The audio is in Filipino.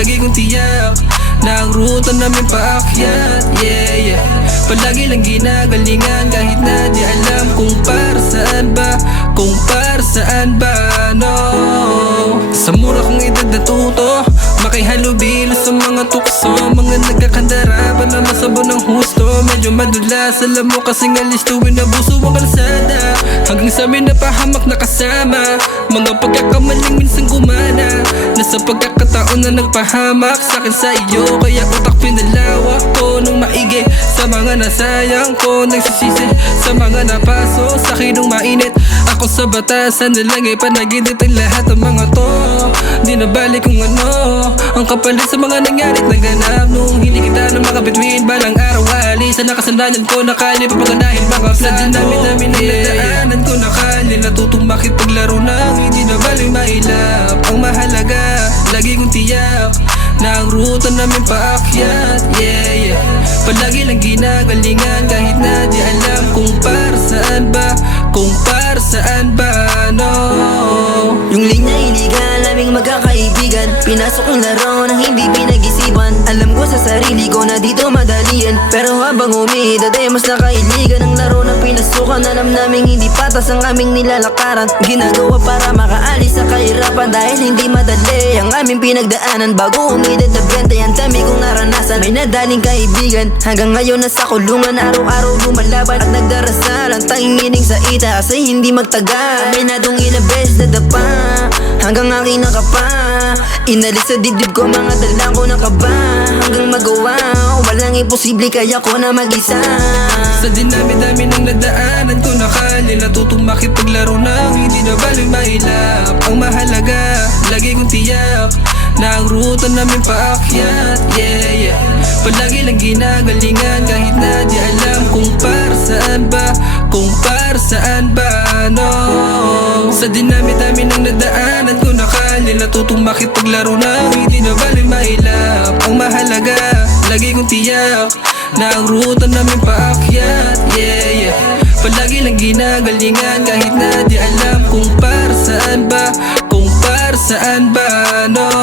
Lagi kong tiyak na ang ruta namin paakyat, yeah, yeah. Palagi lang ginagalingan kahit na di alam kung para saan ba, kung para saan ba, no. Sa mura kong edad natuto, makihalubilo sa mga tukso, mga nagkakandara pa na masabo ng husto. Medyo madulas, alam mo kasing alis tuwin na buso ang kalsada. Hanggang sa amin napahamak na kasama, mga pagkakamaling minsan gumana. Nasa pagkakataon na nagpahamak sa'kin sa iyo, kaya utak pinalawak ko nung maigi. Sa mga nasayang ko, nagsisisi sa mga napaso sa'kin nung mainit. Ako sa batasan na lang panaginit ang lahat ng mga to. Di na balik kung ano ang kapalit sa mga nangyarit na ganap. Nung hindi kita ng mga bituin, balang araw alis sa nakasanayan ko nakali papaganahin mga plato. Sa dinami-dami ng nadaanan ko nakali, natutong makipaglaro nang hindi na balik mailap. Ang mahalaga, lagi kong tiyak na ang ruta namin paakyat, yeah, yeah. Palagi lang ginagalingan kahit na di alam kung para saan ba, kung para saan ba, no. Yung linya iligal, aming magkakaibigan, pinasok yung laro nang hindi pinag-isipan. Alam ko sa sarili ko na dito madalian, pero habang umihid ay mas nakailigan ang laro na pinasukan. Alam naming hindi patas ang aming nilalakaran, ginagawa para makaalis sa kahirapan. Dahil hindi madali ang aming pinagdaanan, bago umidad na 20 ang dami kong naranasan. May nadaling kaibigan, hanggang ngayon nasa kulungan, araw-araw lumalaban at nagdarasal. Ang tanging ining sa itaas ay hindi magtagal. May nadong ilang beses na dapa, hanggang aking nakapa. Inalis sa dibdib ko mga dala ko na kaba. Hanggang magawa, walang imposible kaya ko na mag-isa. Sa dinami-dami ng nadaanan ko nakali, natutong makipaglaro nang hindi na balik mahilap. Ang mahalaga, lagi kong tiyak na ang ruta namin paakyat, yeah, yeah. Palagi lang ginagalingan kahit na di alam kung para saan ba, kung para saan ba, no. Sa dinami-dami ng nadaanan ko nakali, natutong makipaglaro nang hindi na balik mahilap. Ang mahalaga, lagi kong tiyak na ang ruta namin paakyat, yeah, yeah. Palagi lang ginagalingan kahit na di alam kung para saan ba, kung para saan ba, no.